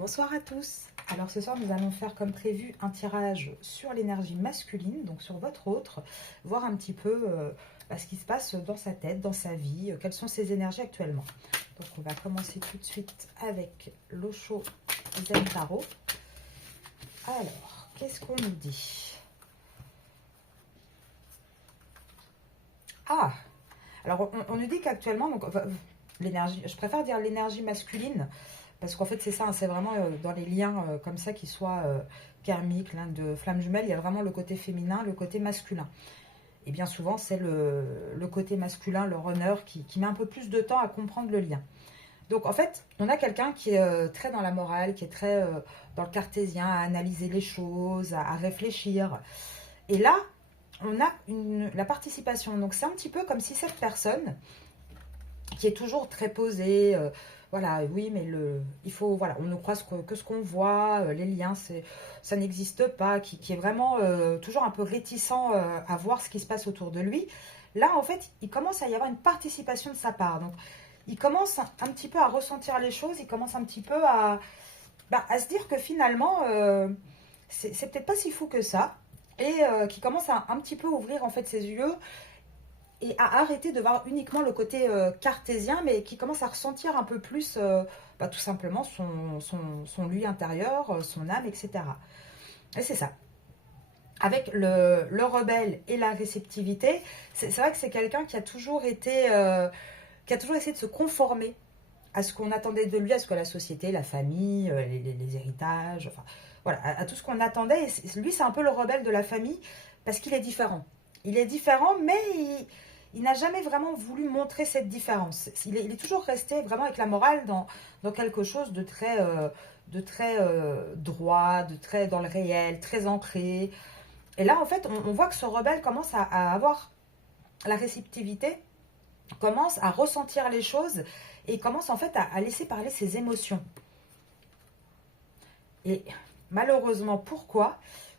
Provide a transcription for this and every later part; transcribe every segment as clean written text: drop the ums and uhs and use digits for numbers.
Bonsoir à tous. Alors ce soir nous allons faire comme prévu un tirage sur l'énergie masculine, donc sur votre autre, voir un petit peu ce qui se passe dans sa tête, dans sa vie, quelles sont ses énergies actuellement. Donc on va commencer tout de suite avec l'Osho Zen Tarot. Alors, qu'est-ce qu'on nous dit? Ah, alors on nous dit qu'actuellement, donc l'énergie, je préfère dire l'énergie masculine, parce qu'en fait c'est ça, hein, c'est vraiment dans les liens comme ça, qui soient karmiques, l'un de flammes jumelles, il y a vraiment le côté féminin, le côté masculin. Et bien souvent c'est le côté masculin, le runner, qui met un peu plus de temps à comprendre le lien. Donc en fait, on a quelqu'un qui est très dans la morale, qui est très dans le cartésien, à analyser les choses, à réfléchir. Et là, on a la participation. Donc c'est un petit peu comme si cette personne, qui est toujours très posée, voilà, oui, mais il faut, voilà, on ne croit que ce qu'on voit, les liens, ça n'existe pas, qui est vraiment toujours un peu réticent à voir ce qui se passe autour de lui. Là, en fait, il commence à y avoir une participation de sa part. Donc, il commence un petit peu à ressentir les choses, il commence un petit peu à se dire que finalement, c'est peut-être pas si fou que ça, et qui commence à un petit peu ouvrir en fait ses yeux et à arrêter de voir uniquement le côté cartésien, mais qui commence à ressentir un peu plus tout simplement son lui intérieur, son âme, etc. Et c'est ça. Avec le rebelle et la réceptivité, c'est vrai que c'est quelqu'un qui a toujours été, qui a toujours essayé de se conformer à ce qu'on attendait de lui, à ce que la société, la famille, les héritages, enfin voilà, à tout ce qu'on attendait. Et lui, c'est un peu le rebelle de la famille parce qu'il est différent. Il est différent, mais il n'a jamais vraiment voulu montrer cette différence. Il est toujours resté vraiment avec la morale dans quelque chose de très, droit, de très dans le réel, très ancré. Et là, en fait, on voit que ce rebelle commence à avoir la réceptivité, commence à ressentir les choses et commence en fait à laisser parler ses émotions. Et malheureusement, pourquoi?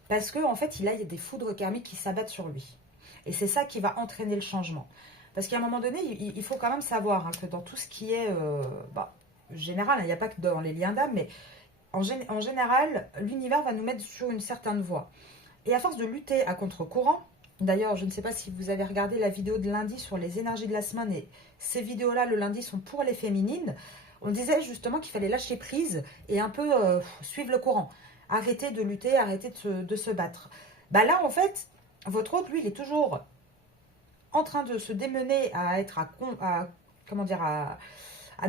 Parce qu'en fait, il y a des foudres karmiques qui s'abattent sur lui. Et c'est ça qui va entraîner le changement. Parce qu'à un moment donné, il faut quand même savoir que dans tout ce qui est général, il n'y a pas que dans les liens d'âme, mais en général, l'univers va nous mettre sur une certaine voie. Et à force de lutter à contre-courant, d'ailleurs, je ne sais pas si vous avez regardé la vidéo de lundi sur les énergies de la semaine, et ces vidéos-là, le lundi, sont pour les féminines. On disait justement qu'il fallait lâcher prise et un peu suivre le courant. Arrêter de lutter, arrêter de se battre. Là, en fait, votre hôte, lui, il est toujours en train de se démener à être à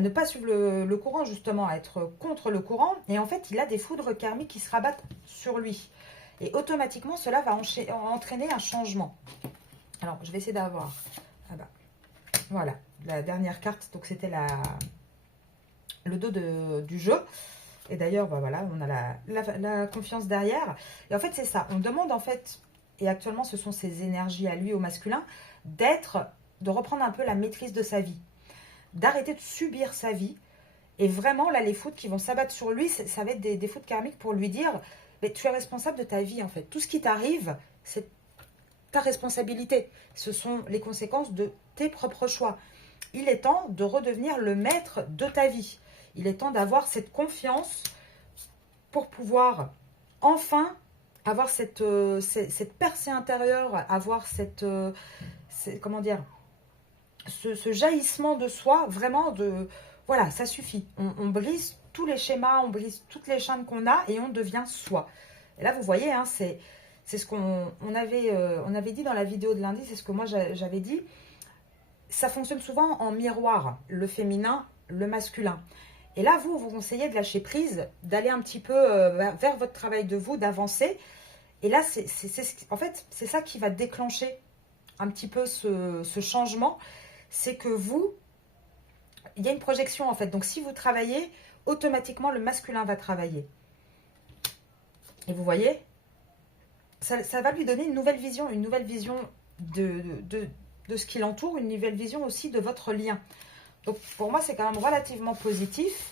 ne pas suivre le courant, justement, à être contre le courant. Et en fait, il a des foudres karmiques qui se rabattent sur lui. Et automatiquement, cela va entraîner un changement. Alors, je vais essayer d'avoir... voilà, la dernière carte. Donc, c'était le dos du jeu. Et d'ailleurs, voilà, on a la confiance derrière. Et en fait, c'est ça. On demande, en fait, et actuellement, ce sont ses énergies à lui, au masculin, de reprendre un peu la maîtrise de sa vie. D'arrêter de subir sa vie. Et vraiment, là, les foudres qui vont s'abattre sur lui, ça va être des foudres karmiques pour lui dire... Mais tu es responsable de ta vie, en fait. Tout ce qui t'arrive, c'est ta responsabilité. Ce sont les conséquences de tes propres choix. Il est temps de redevenir le maître de ta vie. Il est temps d'avoir cette confiance pour pouvoir enfin avoir cette percée intérieure, avoir comment dire, ce jaillissement de soi, vraiment voilà, ça suffit. On brise tous les schémas, on brise toutes les chaînes qu'on a et on devient soi. Et là, vous voyez, hein, c'est ce qu'on avait dit dans la vidéo de lundi, c'est ce que moi j'avais dit. Ça fonctionne souvent en miroir, le féminin, le masculin. Et là, vous conseillez de lâcher prise, d'aller un petit peu vers votre travail de vous, d'avancer. Et là, en fait, c'est ça qui va déclencher un petit peu ce changement. C'est que il y a une projection en fait. Donc si vous travaillez, automatiquement le masculin va travailler. Et vous voyez, ça va lui donner une nouvelle vision de ce qui l'entoure, une nouvelle vision aussi de votre lien. Donc pour moi, c'est quand même relativement positif.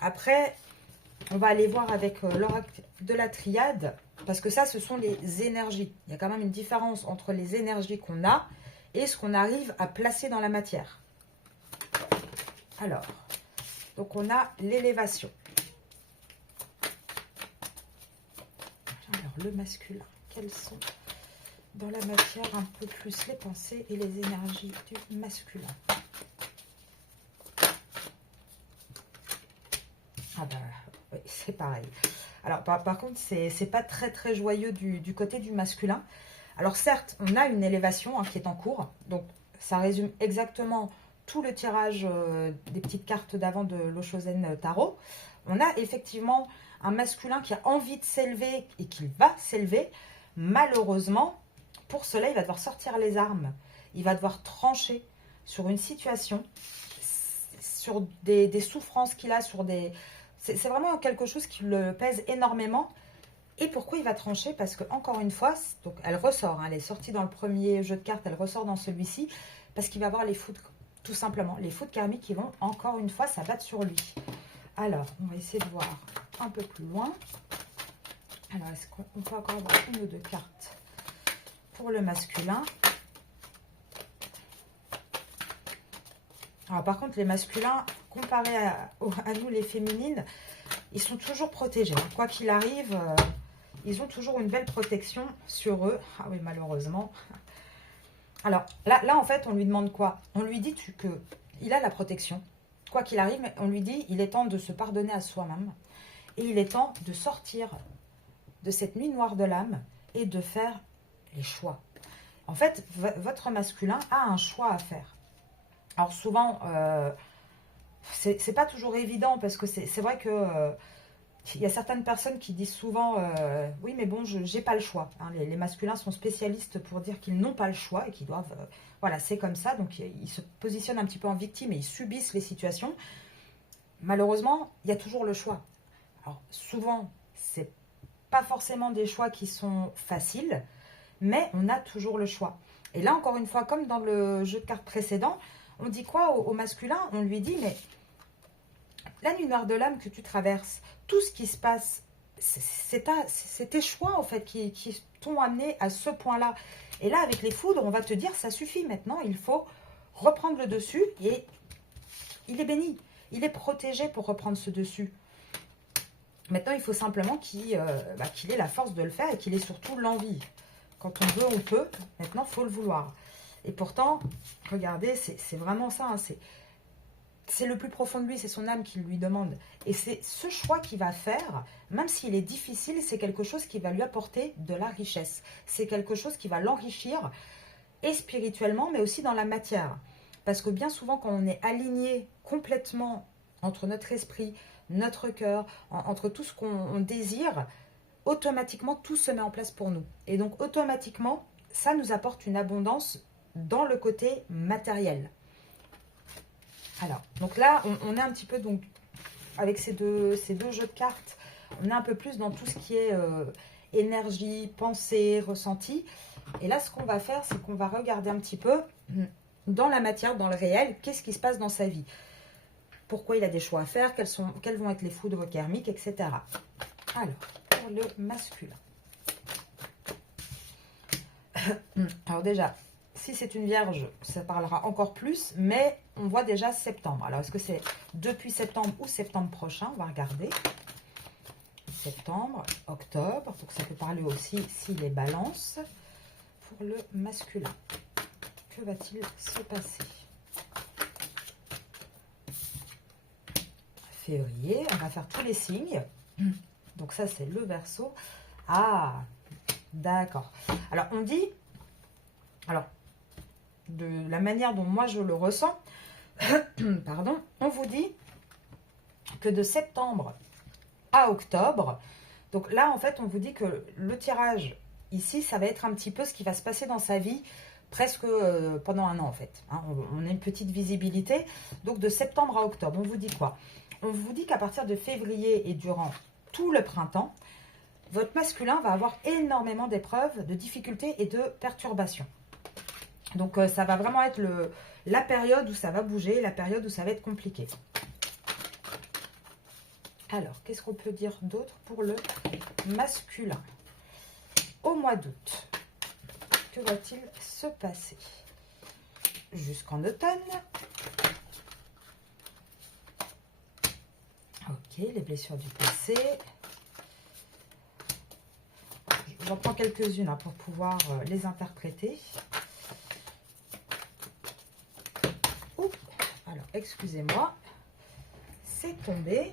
Après, on va aller voir avec l'oracle de la triade, parce que ça, ce sont les énergies. Il y a quand même une différence entre les énergies qu'on a et ce qu'on arrive à placer dans la matière. Alors, donc on a l'élévation. Alors, le masculin, quels sont dans la matière un peu plus les pensées et les énergies du masculin? Ah bah oui, c'est pareil. Alors par contre, c'est pas très très joyeux du côté du masculin. Alors certes, on a une élévation qui est en cours. Donc ça résume exactement tout le tirage des petites cartes d'avant de l'Oshozen Tarot. On a effectivement un masculin qui a envie de s'élever et qui va s'élever. Malheureusement, pour cela, il va devoir sortir les armes. Il va devoir trancher sur une situation, sur des souffrances qu'il a, sur des... C'est vraiment quelque chose qui le pèse énormément. Et pourquoi il va trancher? Parce que, encore une fois, donc elle ressort, hein, elle est sortie dans le premier jeu de cartes, elle ressort dans celui-ci, parce qu'il va avoir les foudres, tout simplement, les foudres karmiques qui vont, encore une fois, s'abattre sur lui. Alors, on va essayer de voir un peu plus loin. Alors, est-ce qu'on peut encore avoir une ou deux cartes pour le masculin? Alors, par contre, les masculins, comparés à nous, les féminines, ils sont toujours protégés. Quoi qu'il arrive, ils ont toujours une belle protection sur eux. Ah oui, malheureusement. Alors, là en fait, on lui demande quoi? On lui dit qu'il a la protection. Quoi qu'il arrive, on lui dit il est temps de se pardonner à soi-même. Et il est temps de sortir de cette nuit noire de l'âme et de faire les choix. En fait, votre masculin a un choix à faire. Alors souvent, c'est pas toujours évident parce que c'est vrai que il y a certaines personnes qui disent souvent oui mais bon, j'ai pas le choix. Hein. Les masculins sont spécialistes pour dire qu'ils n'ont pas le choix et qu'ils doivent... voilà, c'est comme ça. Donc ils se positionnent un petit peu en victime et ils subissent les situations. Malheureusement, il y a toujours le choix. Alors souvent, c'est pas forcément des choix qui sont faciles, mais on a toujours le choix. Et là, encore une fois, comme dans le jeu de cartes précédent, on dit quoi au masculin? On lui dit, mais la nuit noire de l'âme que tu traverses, tout ce qui se passe, c'est tes choix, en fait, qui t'ont amené à ce point-là. Et là, avec les foudres, on va te dire, ça suffit maintenant, il faut reprendre le dessus. Et il est béni, il est protégé pour reprendre ce dessus. Maintenant, il faut simplement qu'il ait la force de le faire et qu'il ait surtout l'envie. Quand on veut, on peut. Maintenant, il faut le vouloir. Et pourtant, regardez, c'est vraiment ça. Hein, c'est le plus profond de lui, c'est son âme qui lui demande. Et c'est ce choix qu'il va faire, même s'il est difficile, c'est quelque chose qui va lui apporter de la richesse. C'est quelque chose qui va l'enrichir, et spirituellement, mais aussi dans la matière. Parce que bien souvent, quand on est aligné complètement entre notre esprit, notre cœur, entre tout ce qu'on désire, automatiquement, tout se met en place pour nous. Et donc, automatiquement, ça nous apporte une abondance dans le côté matériel. Alors, donc là, on est un petit peu, donc, avec ces deux jeux de cartes, on est un peu plus dans tout ce qui est énergie, pensée, ressenti. Et là, ce qu'on va faire, c'est qu'on va regarder un petit peu dans la matière, dans le réel, qu'est-ce qui se passe dans sa vie. Pourquoi il a des choix à faire, quelles vont être les foudres karmiques, etc. Alors, pour le masculin. Alors déjà, si c'est une vierge, ça parlera encore plus, mais on voit déjà septembre. Alors, est-ce que c'est depuis septembre ou septembre prochain? On va regarder. Septembre, octobre, donc ça peut parler aussi s'il est balance. Pour le masculin, que va-t-il se passer? Février, on va faire tous les signes. Donc ça, c'est le Verseau. Ah, d'accord. Alors, on dit... Alors, de la manière dont moi je le ressens, pardon, on vous dit que de septembre à octobre, donc là, en fait, on vous dit que le tirage, ici, ça va être un petit peu ce qui va se passer dans sa vie presque pendant un an, en fait. Hein, on a une petite visibilité. Donc, de septembre à octobre, on vous dit quoi? On vous dit qu'à partir de février et durant tout le printemps, votre masculin va avoir énormément d'épreuves, de difficultés et de perturbations. Donc, ça va vraiment être la période où ça va bouger, la période où ça va être compliqué. Alors, qu'est-ce qu'on peut dire d'autre pour le masculin? Au mois d'août, que va-t-il se passer? Jusqu'en automne. Ok, les blessures du passé. j'en prends quelques-unes hein, pour pouvoir les interpréter. Ouh, alors, excusez-moi. C'est tombé.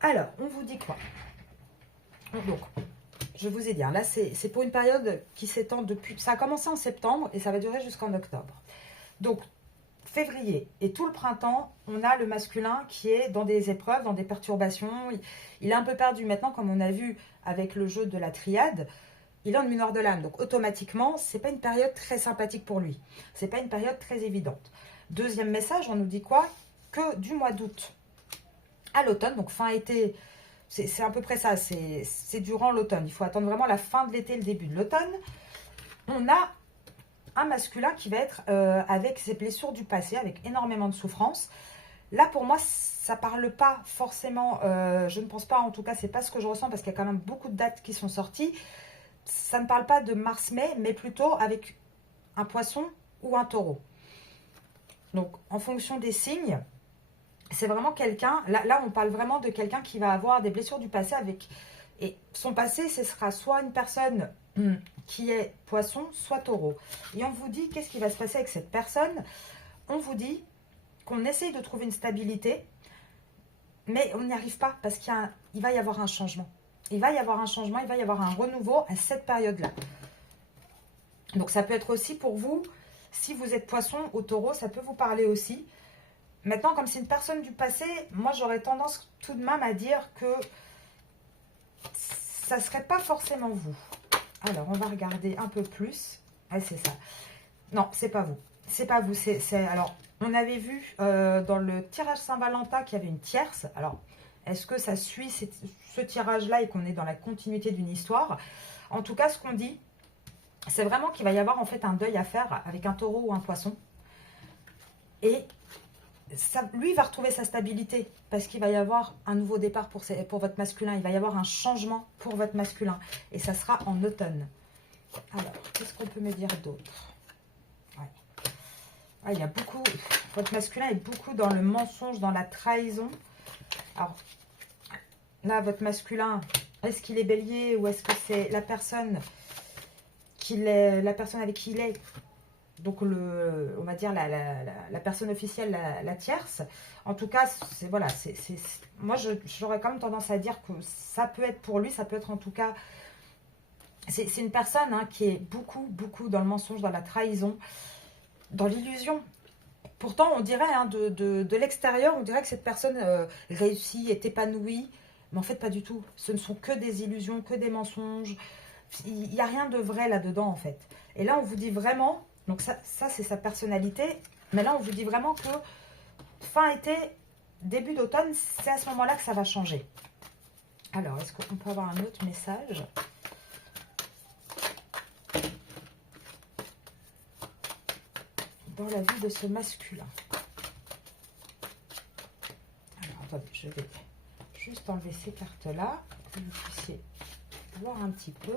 Alors, on vous dit quoi? Donc, je vous ai dit, hein, là, c'est pour une période qui s'étend depuis... Ça a commencé en septembre et ça va durer jusqu'en octobre. Donc, février et tout le printemps, on a le masculin qui est dans des épreuves, dans des perturbations. Il est un peu perdu maintenant, comme on a vu avec le jeu de la triade. Il est en humeur de l'âme. Donc, automatiquement, c'est pas une période très sympathique pour lui. C'est pas une période très évidente. Deuxième message, on nous dit quoi? Que du mois d'août à l'automne, donc fin été... C'est à peu près ça, c'est durant l'automne. Il faut attendre vraiment la fin de l'été, le début de l'automne. On a un masculin qui va être avec ses blessures du passé, avec énormément de souffrance. Là, pour moi, ça ne parle pas forcément, je ne pense pas, en tout cas, c'est pas ce que je ressens, parce qu'il y a quand même beaucoup de dates qui sont sorties. Ça ne parle pas de mars-mai, mais plutôt avec un poisson ou un taureau. Donc, en fonction des signes... C'est vraiment quelqu'un, là on parle vraiment de quelqu'un qui va avoir des blessures du passé avec... Et son passé, ce sera soit une personne qui est poisson, soit taureau. Et on vous dit, qu'est-ce qui va se passer avec cette personne? On vous dit qu'on essaye de trouver une stabilité, mais on n'y arrive pas parce qu'il va y avoir un changement. Il va y avoir un changement, il va y avoir un renouveau à cette période-là. Donc ça peut être aussi pour vous, si vous êtes poisson ou taureau, ça peut vous parler aussi. Maintenant, comme c'est une personne du passé, moi j'aurais tendance tout de même à dire que ça ne serait pas forcément vous. Alors, on va regarder un peu plus. Ah, c'est ça. Non, c'est pas vous. C'est pas vous. Alors, on avait vu dans le tirage Saint-Valentin qu'il y avait une tierce. Alors, est-ce que ça suit ce tirage-là et qu'on est dans la continuité d'une histoire? En tout cas, ce qu'on dit, c'est vraiment qu'il va y avoir en fait un deuil à faire avec un taureau ou un poisson. Et... lui va retrouver sa stabilité parce qu'il va y avoir un nouveau départ pour votre masculin. Il va y avoir un changement pour votre masculin. Et ça sera en automne. Alors, qu'est-ce qu'on peut me dire d'autre? Ouais. Ah, il y a beaucoup... Votre masculin est beaucoup dans le mensonge, dans la trahison. Alors, là, votre masculin, est-ce qu'il est bélier ou est-ce que c'est la personne avec qui il est? Donc, on va dire la personne officielle, la tierce. En tout cas, voilà, moi, j'aurais quand même tendance à dire que ça peut être pour lui, ça peut être en tout cas... C'est une personne hein, qui est beaucoup, beaucoup dans le mensonge, dans la trahison, dans l'illusion. Pourtant, on dirait, hein, de l'extérieur, on dirait que cette personne réussit, est épanouie. Mais en fait, pas du tout. Ce ne sont que des illusions, que des mensonges. Il n'y a rien de vrai là-dedans, en fait. Et là, on vous dit vraiment... Donc ça c'est sa personnalité. Mais là, on vous dit vraiment que fin été, début d'automne, c'est à ce moment-là que ça va changer. Alors, est-ce qu'on peut avoir un autre message? Dans la vie de ce masculin. Alors, attendez, je vais juste enlever ces cartes-là, que vous puissiez voir un petit peu.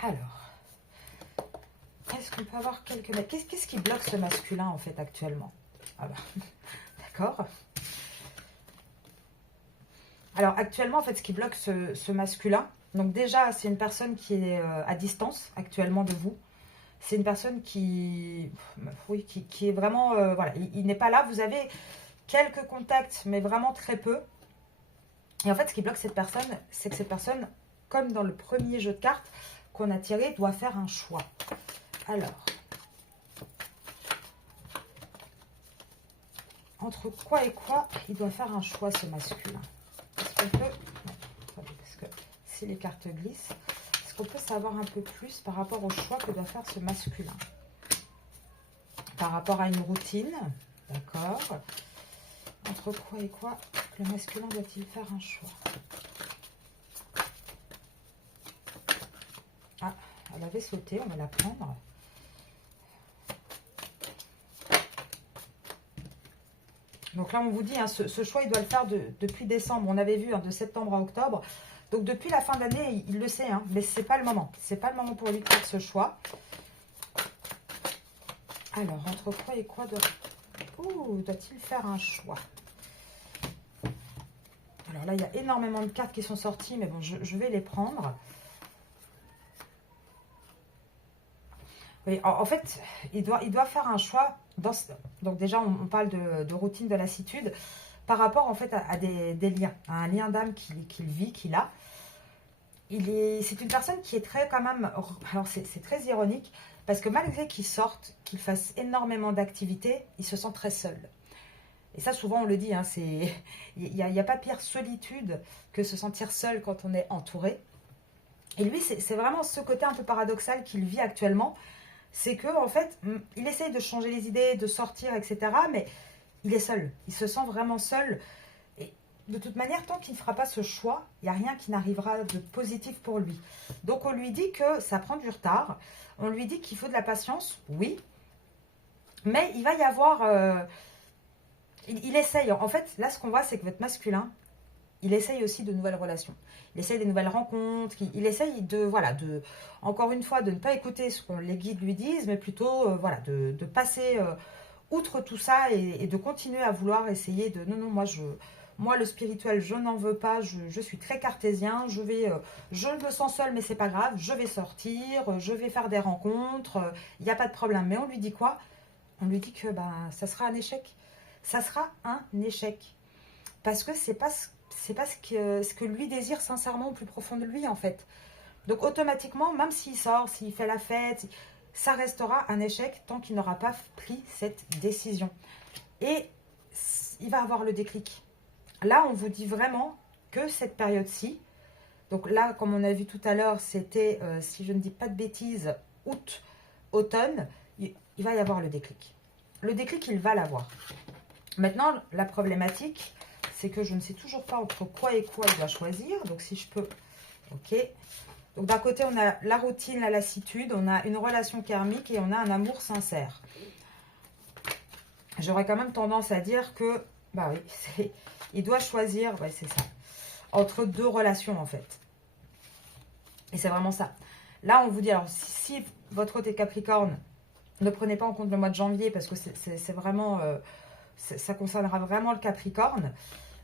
Alors, est-ce qu'on peut avoir quelques... Qu'est-ce qui bloque ce masculin, en fait, actuellement? Ah bah, d'accord. Alors, actuellement, en fait, ce qui bloque ce masculin, donc déjà, c'est une personne qui est à distance, actuellement, de vous. C'est une personne qui... Oui, qui est vraiment... voilà, il n'est pas là. Vous avez quelques contacts, mais vraiment très peu. Et en fait, ce qui bloque cette personne, c'est que cette personne, comme dans le premier jeu de cartes qu'on a tiré, doit faire un choix. Alors, entre quoi et quoi il doit faire un choix, ce masculin? Est-ce qu'on peut... Non, attendez, parce que si les cartes glissent, est-ce qu'on peut savoir un peu plus par rapport au choix que doit faire ce masculin? Par rapport à une routine, d'accord. Entre quoi et quoi le masculin doit-il faire un choix? Ah, elle avait sauté, on va la prendre. Donc là, on vous dit, hein, ce choix, il doit le faire depuis décembre. On avait vu hein, de septembre à octobre. Donc depuis la fin d'année, il le sait, hein, mais ce n'est pas le moment. Ce n'est pas le moment pour lui de faire ce choix. Alors, entre quoi et quoi doit-il faire un choix? Alors là, il y a énormément de cartes qui sont sorties, mais bon, je vais les prendre. Oui, en fait, il doit faire un choix. Donc déjà, on parle de routine, de lassitude, par rapport en fait à des liens, à un lien d'âme qu'il vit, qu'il a. C'est une personne qui est très quand même... Alors c'est très ironique, parce que malgré qu'il sorte, qu'il fasse énormément d'activités, il se sent très seul. Et ça, souvent, on le dit, hein, il n'y a pas pire solitude que se sentir seul quand on est entouré. Et lui, c'est vraiment ce côté un peu paradoxal qu'il vit actuellement. C'est que en fait, il essaye de changer les idées, de sortir, etc. Mais il est seul. Il se sent vraiment seul. Et de toute manière, tant qu'il ne fera pas ce choix, il n'y a rien qui n'arrivera de positif pour lui. Donc, on lui dit que ça prend du retard. On lui dit qu'il faut de la patience, oui. Mais il va y avoir... il essaye. En fait, là, ce qu'on voit, c'est que votre masculin, il essaye aussi de nouvelles relations. Il essaye des nouvelles rencontres. Il essaye encore une fois, de ne pas écouter ce que les guides lui disent, mais plutôt, de passer outre tout ça et de continuer à vouloir essayer de... Non, moi, le spirituel, je n'en veux pas. Je suis très cartésien. Je me sens seule, mais c'est pas grave. Je vais sortir. Je vais faire des rencontres. Il n'y a pas de problème. Mais on lui dit quoi? On lui dit que ça sera un échec. Ça sera un échec. Parce que c'est pas ce que lui désire sincèrement au plus profond de lui, en fait. Donc, automatiquement, même s'il sort, s'il fait la fête, ça restera un échec tant qu'il n'aura pas pris cette décision. Et il va avoir le déclic. Là, on vous dit vraiment que cette période-ci, donc là, comme on a vu tout à l'heure, c'était, si je ne dis pas de bêtises, août, automne, il va y avoir le déclic. Le déclic, il va l'avoir. Maintenant, la problématique, c'est que je ne sais toujours pas entre quoi et quoi il doit choisir. Donc, si je peux... Ok. Donc, d'un côté, on a la routine, la lassitude, on a une relation karmique et on a un amour sincère. J'aurais quand même tendance à dire que... Bah oui, il doit choisir, ouais, c'est ça, entre deux relations, en fait. Et c'est vraiment ça. Là, on vous dit, alors, si votre hôte est Capricorne, ne prenez pas en compte le mois de janvier, parce que c'est vraiment... ça concernera vraiment le Capricorne.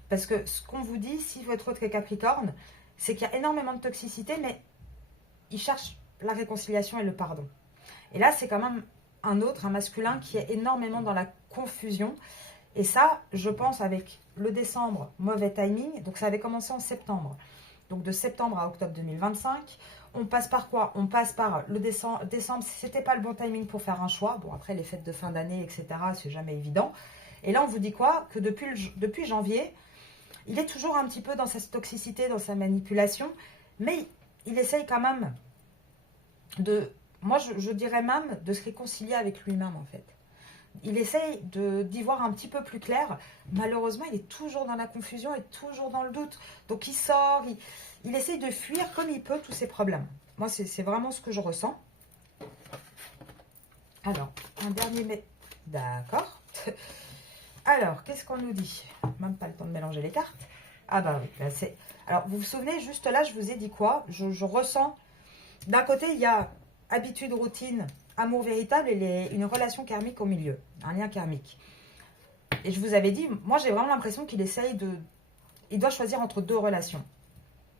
Parce que ce qu'on vous dit, si votre autre est Capricorne, c'est qu'il y a énormément de toxicité, mais il cherche la réconciliation et le pardon. Et là, c'est quand même un masculin qui est énormément dans la confusion. Et ça, je pense, avec le décembre, mauvais timing. Donc, ça avait commencé en septembre. Donc, de septembre à octobre 2025. On passe par quoi? On passe par le décembre. C'était pas le bon timing pour faire un choix. Bon, après, les fêtes de fin d'année, etc., c'est jamais évident. Et là, on vous dit quoi? Que depuis janvier, il est toujours un petit peu dans sa toxicité, dans sa manipulation. Mais il essaye quand même de... Moi, je dirais même de se réconcilier avec lui-même, en fait. Il essaye d'y voir un petit peu plus clair. Malheureusement, il est toujours dans la confusion et toujours dans le doute. Donc, il sort, il essaye de fuir comme il peut tous ses problèmes. Moi, c'est vraiment ce que je ressens. Alors, un dernier... D'accord. Alors, qu'est-ce qu'on nous dit? Même pas le temps de mélanger les cartes. Ah bah oui, là c'est... Alors, vous vous souvenez, juste là, je vous ai dit quoi? Je ressens... D'un côté, il y a habitude, routine, amour véritable et une relation karmique au milieu. Un lien karmique. Et je vous avais dit, moi j'ai vraiment l'impression qu'il essaye de... Il doit choisir entre deux relations.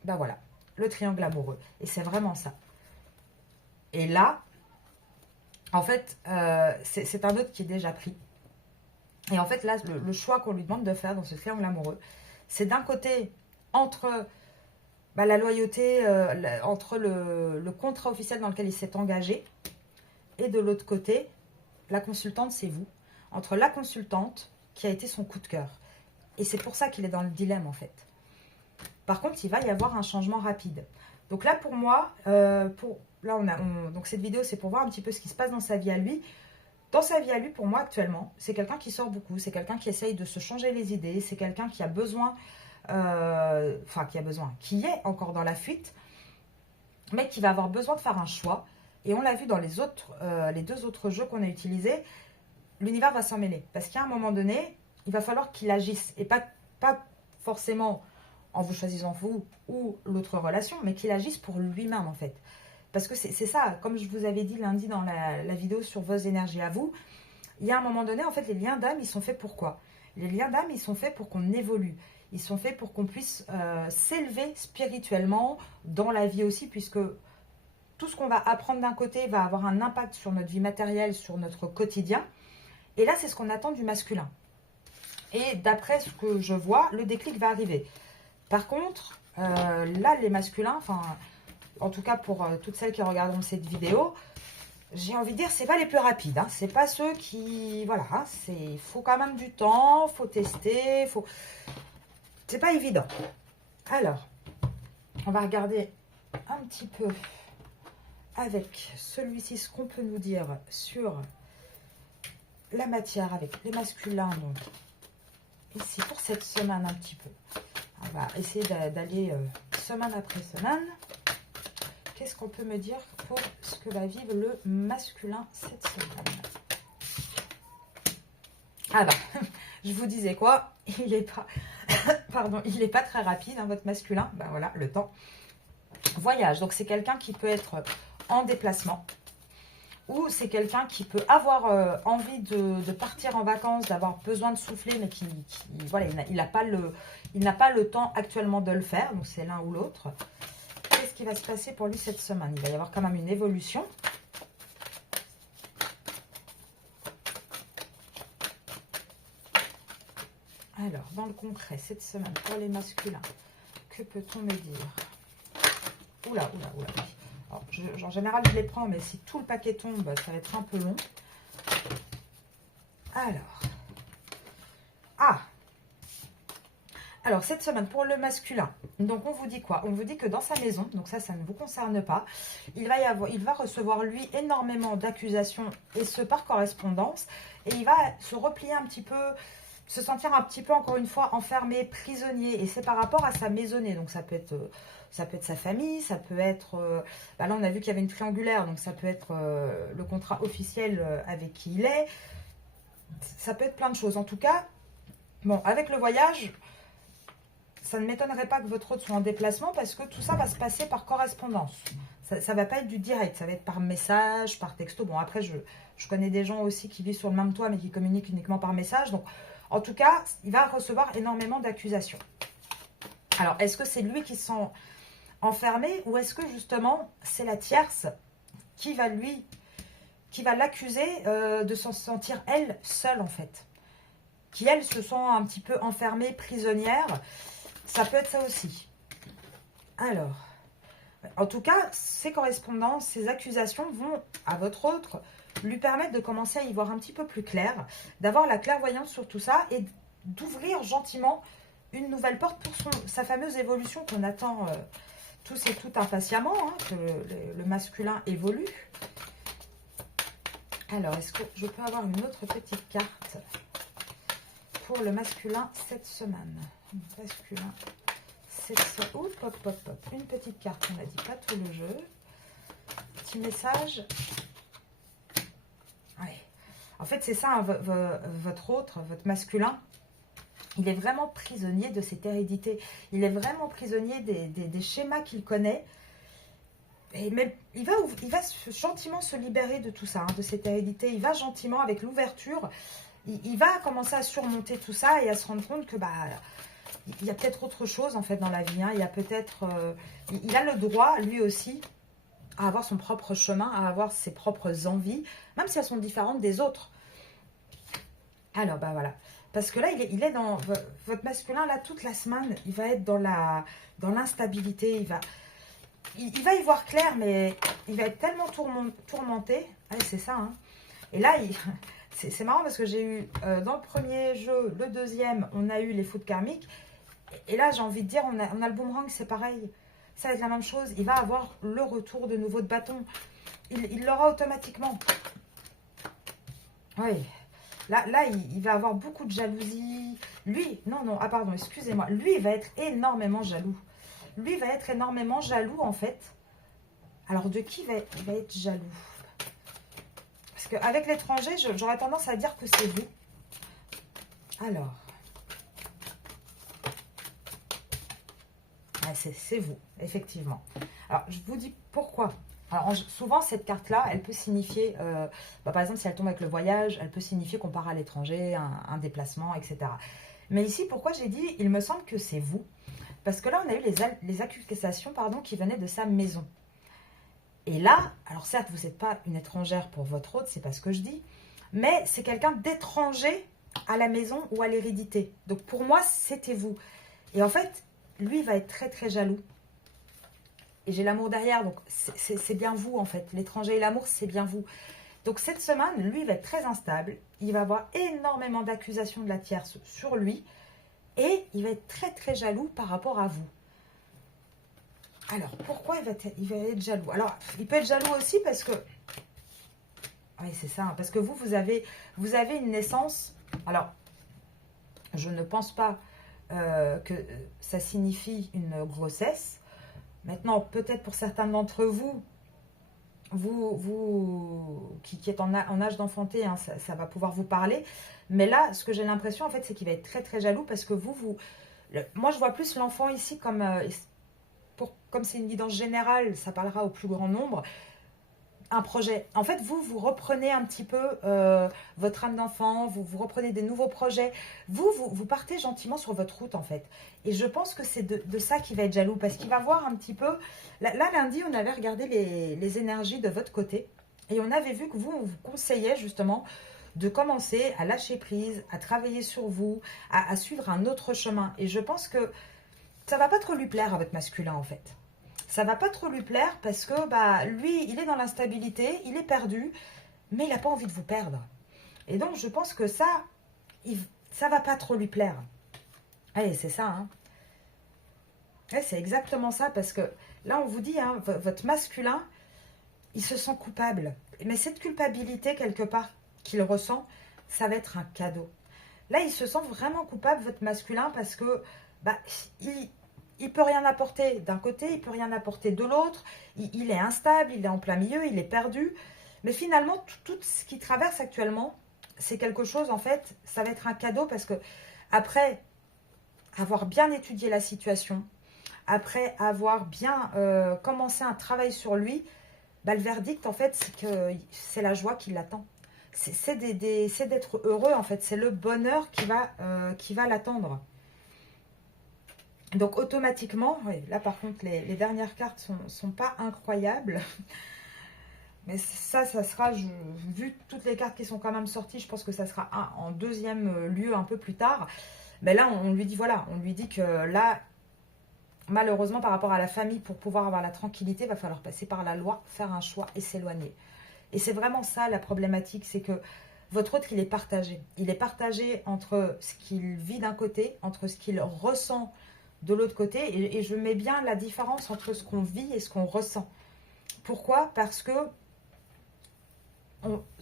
Ben voilà, le triangle amoureux. Et c'est vraiment ça. Et là, en fait, c'est un autre qui est déjà pris. Et en fait, là, le choix qu'on lui demande de faire dans ce triangle amoureux, c'est d'un côté, entre la loyauté, entre le contrat officiel dans lequel il s'est engagé, et de l'autre côté, la consultante, c'est vous. Entre la consultante, qui a été son coup de cœur. Et c'est pour ça qu'il est dans le dilemme, en fait. Par contre, il va y avoir un changement rapide. Donc là, pour moi, donc cette vidéo, c'est pour voir un petit peu ce qui se passe dans sa vie à lui. Dans sa vie à lui, pour moi, actuellement, c'est quelqu'un qui sort beaucoup. C'est quelqu'un qui essaye de se changer les idées. C'est quelqu'un qui a besoin... qui est encore dans la fuite, mais qui va avoir besoin de faire un choix. Et on l'a vu dans les deux autres jeux qu'on a utilisés, l'univers va s'en mêler. Parce qu'à un moment donné, il va falloir qu'il agisse. Et pas forcément en vous choisissant vous ou l'autre relation, mais qu'il agisse pour lui-même, en fait. Parce que c'est ça, comme je vous avais dit lundi dans la vidéo sur vos énergies à vous, il y a un moment donné, en fait, les liens d'âme, ils sont faits pour quoi? Les liens d'âme, ils sont faits pour qu'on évolue. Ils sont faits pour qu'on puisse s'élever spirituellement dans la vie aussi, puisque tout ce qu'on va apprendre d'un côté va avoir un impact sur notre vie matérielle, sur notre quotidien. Et là, c'est ce qu'on attend du masculin. Et d'après ce que je vois, le déclic va arriver. Par contre, là, les masculins, enfin, en tout cas pour toutes celles qui regarderont cette vidéo, j'ai envie de dire, c'est pas les plus rapides. Hein. C'est pas ceux qui... Voilà, hein, il faut quand même du temps, faut tester, faut... C'est pas évident. Alors, on va regarder un petit peu avec celui-ci ce qu'on peut nous dire sur la matière avec les masculins. Donc, ici pour cette semaine un petit peu. On va essayer d'aller semaine après semaine. Qu'est-ce qu'on peut me dire pour ce que va vivre le masculin cette semaine? Ah bah, je vous disais quoi? Il n'est pas, pardon, il n'est pas très rapide, hein, votre masculin. Ben voilà, le temps. Voyage, donc c'est quelqu'un qui peut être en déplacement. Ou c'est quelqu'un qui peut avoir envie de partir en vacances, d'avoir besoin de souffler, mais voilà, il n'a pas le temps actuellement de le faire. Donc c'est l'un ou l'autre. Qu'est-ce qui va se passer pour lui cette semaine? Il va y avoir quand même une évolution. Alors, dans le concret, cette semaine, pour les masculins, que peut-on me dire? Oula, oula, oula. Alors, en général, je les prends, mais si tout le paquet tombe, ça va être un peu long. Alors. Ah! Alors, cette semaine, pour le masculin, donc on vous dit quoi? On vous dit que dans sa maison, donc ça ne vous concerne pas, il va recevoir, lui, énormément d'accusations, et ce, par correspondance, et il va se replier un petit peu, se sentir un petit peu, encore une fois, enfermé, prisonnier, et c'est par rapport à sa maisonnée, donc ça peut être sa famille, ça peut être, là on a vu qu'il y avait une triangulaire, donc ça peut être le contrat officiel avec qui il est, ça peut être plein de choses. En tout cas, bon, avec le voyage, ça ne m'étonnerait pas que votre hôte soit en déplacement parce que tout ça va se passer par correspondance. Ça ne va pas être du direct, ça va être par message, par texto. Bon, après, je connais des gens aussi qui vivent sur le même toit mais qui communiquent uniquement par message. Donc, en tout cas, il va recevoir énormément d'accusations. Alors, est-ce que c'est lui qui se sent enfermé ou est-ce que justement, c'est la tierce qui va l'accuser de s'en sentir, elle, seule en fait? Qui, elle, se sent un petit peu enfermée, prisonnière. Ça peut être ça aussi. Alors, en tout cas, ces correspondances, ces accusations vont, à votre autre, lui permettre de commencer à y voir un petit peu plus clair, d'avoir la clairvoyance sur tout ça et d'ouvrir gentiment une nouvelle porte pour sa fameuse évolution qu'on attend tous et toutes impatiemment, hein, que le masculin évolue. Alors, est-ce que je peux avoir une autre petite carte pour le masculin cette semaine? Masculin cette semaine. Hop, hop, hop, hop. Une petite carte, on a dit, pas tout le jeu. Petit message. Ouais. En fait, c'est ça, hein, votre autre, votre masculin. Il est vraiment prisonnier de cette hérédité. Il est vraiment prisonnier des schémas qu'il connaît. Mais il va gentiment se libérer de tout ça, hein, de cette hérédité. Il va gentiment, avec l'ouverture, il va commencer à surmonter tout ça et à se rendre compte que il y a peut-être autre chose en fait dans la vie. Hein. Il y a peut-être, il a le droit, lui aussi, à avoir son propre chemin, à avoir ses propres envies, même si elles sont différentes des autres. Alors, voilà. Parce que là, il est dans... Votre masculin, là, toute la semaine, il va être dans l'instabilité. Il va y voir clair, mais il va être tellement tourmenté. Allez, c'est ça, hein. Et là, c'est marrant parce que j'ai eu, dans le premier jeu, le deuxième, on a eu les foudres karmiques. Et là, j'ai envie de dire, on a le boomerang, c'est pareil. Ça va être la même chose. Il va avoir le retour de nouveau de bâton. Il l'aura automatiquement. Oui. Là, il va avoir beaucoup de jalousie. Lui, non, ah pardon, excusez-moi. Lui, il va être énormément jaloux. Lui, il va être énormément jaloux, en fait. Alors, de qui il va être jaloux? Parce qu'avec l'étranger, j'aurais tendance à dire que c'est vous. Alors. Ouais, c'est vous, effectivement. Alors, je vous dis pourquoi. Alors, souvent, cette carte-là, elle peut signifier, par exemple, si elle tombe avec le voyage, elle peut signifier qu'on part à l'étranger, un déplacement, etc. Mais ici, pourquoi j'ai dit, il me semble que c'est vous? Parce que là, on a eu les accusations qui venaient de sa maison. Et là, alors certes, vous n'êtes pas une étrangère pour votre hôte, c'est pas ce que je dis, mais c'est quelqu'un d'étranger à la maison ou à l'hérédité. Donc pour moi, c'était vous. Et en fait, lui va être très très jaloux. Et j'ai l'amour derrière, donc c'est bien vous en fait. L'étranger et l'amour, c'est bien vous. Donc cette semaine, lui va être très instable. Il va avoir énormément d'accusations de la tierce sur lui. Et il va être très très jaloux par rapport à vous. Alors, pourquoi il va être jaloux? Alors, il peut être jaloux aussi parce que... Oui, c'est ça. Hein, parce que vous avez une naissance. Alors, je ne pense pas que ça signifie une grossesse. Maintenant, peut-être pour certains d'entre vous, qui êtes en âge d'enfanter, hein, ça va pouvoir vous parler. Mais là, ce que j'ai l'impression, en fait, c'est qu'il va être très, très jaloux parce que moi, je vois plus l'enfant ici comme... comme c'est une guidance générale, ça parlera au plus grand nombre, un projet. En fait, vous reprenez un petit peu votre âme d'enfant, vous reprenez des nouveaux projets. Vous partez gentiment sur votre route, en fait. Et je pense que c'est de ça qu'il va être jaloux, parce qu'il va voir un petit peu... Là, lundi, on avait regardé les énergies de votre côté, et on avait vu que on vous conseillait justement de commencer à lâcher prise, à travailler sur vous, à suivre un autre chemin. Et je pense que ça va pas trop lui plaire à votre masculin, en fait. Ça va pas trop lui plaire parce que lui, il est dans l'instabilité, il est perdu, mais il n'a pas envie de vous perdre. Et donc, je pense que ça va pas trop lui plaire. Allez, c'est ça, hein. Ouais, c'est exactement ça, parce que là, on vous dit, hein, votre masculin, il se sent coupable. Mais cette culpabilité, quelque part, qu'il ressent, ça va être un cadeau. Là, il se sent vraiment coupable, votre masculin, parce que il peut rien apporter d'un côté, il peut rien apporter de l'autre, il est instable, il est en plein milieu, il est perdu. Mais finalement, tout ce qu'il traverse actuellement, c'est quelque chose, en fait, ça va être un cadeau parce que après avoir bien étudié la situation, après avoir bien commencé un travail sur lui, le verdict, en fait, c'est que c'est la joie qui l'attend. C'est d'être heureux, en fait. C'est le bonheur qui va l'attendre. Donc automatiquement, oui, là par contre les dernières cartes sont pas incroyables. Mais ça sera, vu toutes les cartes qui sont quand même sorties, je pense que ça sera en deuxième lieu un peu plus tard. Mais là on lui dit voilà, on lui dit que là, malheureusement par rapport à la famille, pour pouvoir avoir la tranquillité, il va falloir passer par la loi, faire un choix et s'éloigner. Et c'est vraiment ça la problématique, c'est que votre autre, il est partagé. Il est partagé entre ce qu'il vit d'un côté, entre ce qu'il ressent de l'autre côté, et je mets bien la différence entre ce qu'on vit et ce qu'on ressent. Pourquoi? Parce que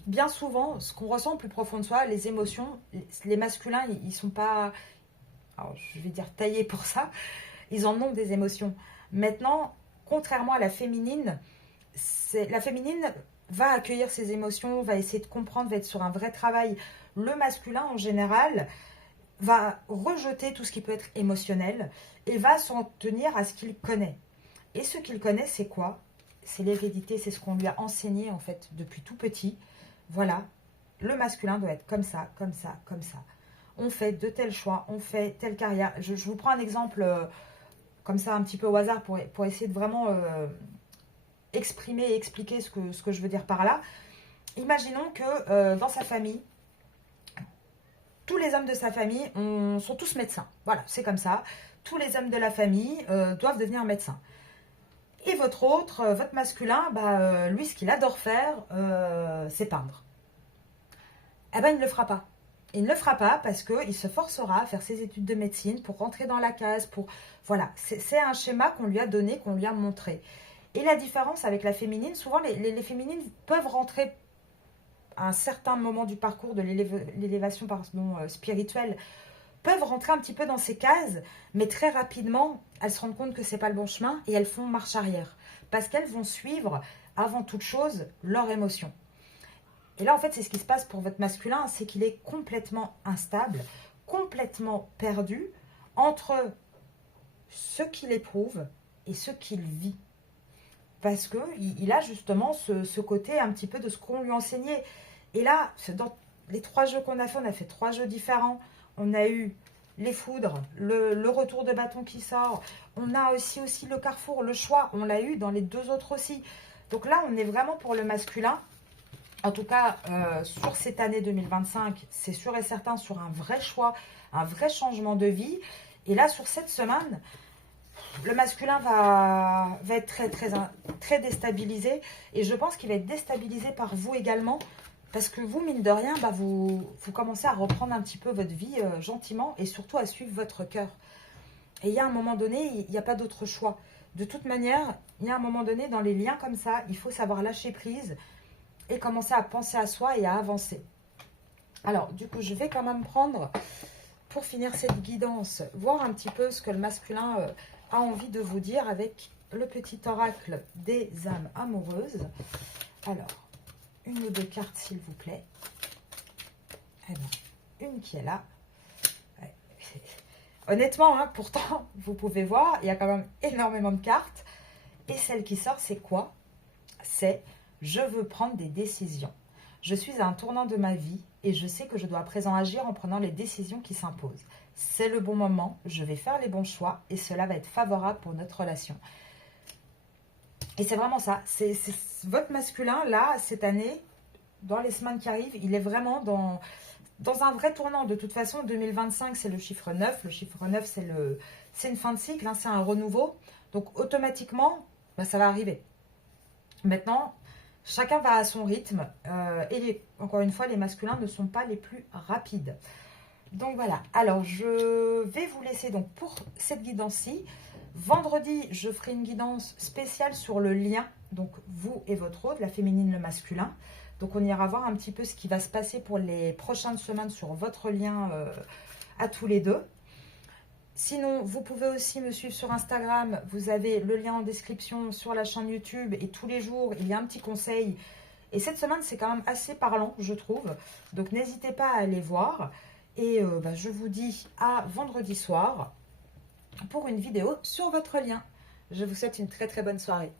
bien souvent, ce qu'on ressent au plus profond de soi, les émotions, les masculins, ils sont pas, alors je vais dire taillés pour ça, ils en ont des émotions. Maintenant, contrairement à la féminine va accueillir ses émotions, va essayer de comprendre, va être sur un vrai travail. Le masculin, en général, va rejeter tout ce qui peut être émotionnel et va s'en tenir à ce qu'il connaît. Et ce qu'il connaît, c'est quoi? C'est l'hérédité, c'est ce qu'on lui a enseigné en fait depuis tout petit. Voilà, le masculin doit être comme ça, comme ça, comme ça. On fait de tels choix, on fait telle carrière. Je vous prends un exemple comme ça un petit peu au hasard pour essayer de vraiment exprimer et expliquer ce que je veux dire par là. Imaginons que dans sa famille, tous les hommes de sa famille sont tous médecins. Voilà, c'est comme ça. Tous les hommes de la famille doivent devenir médecins. Et votre masculin, lui, ce qu'il adore faire, c'est peindre. Eh ben, il ne le fera pas. Il ne le fera pas parce qu'il se forcera à faire ses études de médecine pour rentrer dans la case. Voilà, c'est un schéma qu'on lui a donné, qu'on lui a montré. Et la différence avec la féminine, souvent les féminines peuvent rentrer à un certain moment du parcours de l'élévation spirituelle, peuvent rentrer un petit peu dans ces cases, mais très rapidement, elles se rendent compte que c'est pas le bon chemin et elles font marche arrière. Parce qu'elles vont suivre, avant toute chose, leur émotion. Et là, en fait, c'est ce qui se passe pour votre masculin, c'est qu'il est complètement instable, complètement perdu entre ce qu'il éprouve et ce qu'il vit. Parce qu'il a justement ce côté un petit peu de ce qu'on lui enseignait. Et là, dans les 3 jeux qu'on a fait, on a fait 3 jeux différents. On a eu les foudres, le retour de bâton qui sort. On a aussi le carrefour, le choix. On l'a eu dans les deux autres aussi. Donc là, on est vraiment pour le masculin. En tout cas, sur cette année 2025, c'est sûr et certain sur un vrai choix, un vrai changement de vie. Et là, sur cette semaine, le masculin va être très déstabilisé. Et je pense qu'il va être déstabilisé par vous également. Parce que vous, mine de rien, bah, vous commencez à reprendre un petit peu votre vie gentiment. Et surtout à suivre votre cœur. Et il y a un moment donné, il n'y a pas d'autre choix. De toute manière, il y a un moment donné, dans les liens comme ça, il faut savoir lâcher prise. Et commencer à penser à soi et à avancer. Alors, du coup, je vais quand même prendre, pour finir cette guidance, voir un petit peu ce que le masculin a envie de vous dire avec le petit oracle des âmes amoureuses. Alors, une ou deux cartes, s'il vous plaît. Alors, une qui est là. Ouais. Honnêtement, hein, pourtant, vous pouvez voir, il y a quand même énormément de cartes. Et celle qui sort, c'est quoi? C'est... Je veux prendre des décisions. Je suis à un tournant de ma vie et je sais que je dois à présent agir en prenant les décisions qui s'imposent. C'est le bon moment, je vais faire les bons choix et cela va être favorable pour notre relation. Et c'est vraiment ça. C'est votre masculin, là, cette année, dans les semaines qui arrivent, il est vraiment dans un vrai tournant. De toute façon, 2025, c'est le chiffre 9. Le chiffre 9, c'est une fin de cycle, hein, c'est un renouveau. Donc, automatiquement, bah, ça va arriver. Maintenant... Chacun va à son rythme et encore une fois, les masculins ne sont pas les plus rapides. Donc voilà, alors je vais vous laisser donc pour cette guidance-ci. Vendredi, je ferai une guidance spéciale sur le lien, donc vous et votre autre, la féminine, le masculin. Donc on ira voir un petit peu ce qui va se passer pour les prochaines semaines sur votre lien à tous les deux. Sinon, vous pouvez aussi me suivre sur Instagram. Vous avez le lien en description sur la chaîne YouTube. Et tous les jours, il y a un petit conseil. Et cette semaine, c'est quand même assez parlant, je trouve. Donc, n'hésitez pas à aller voir. Et bah, je vous dis à vendredi soir pour une vidéo sur votre lien. Je vous souhaite une très très bonne soirée.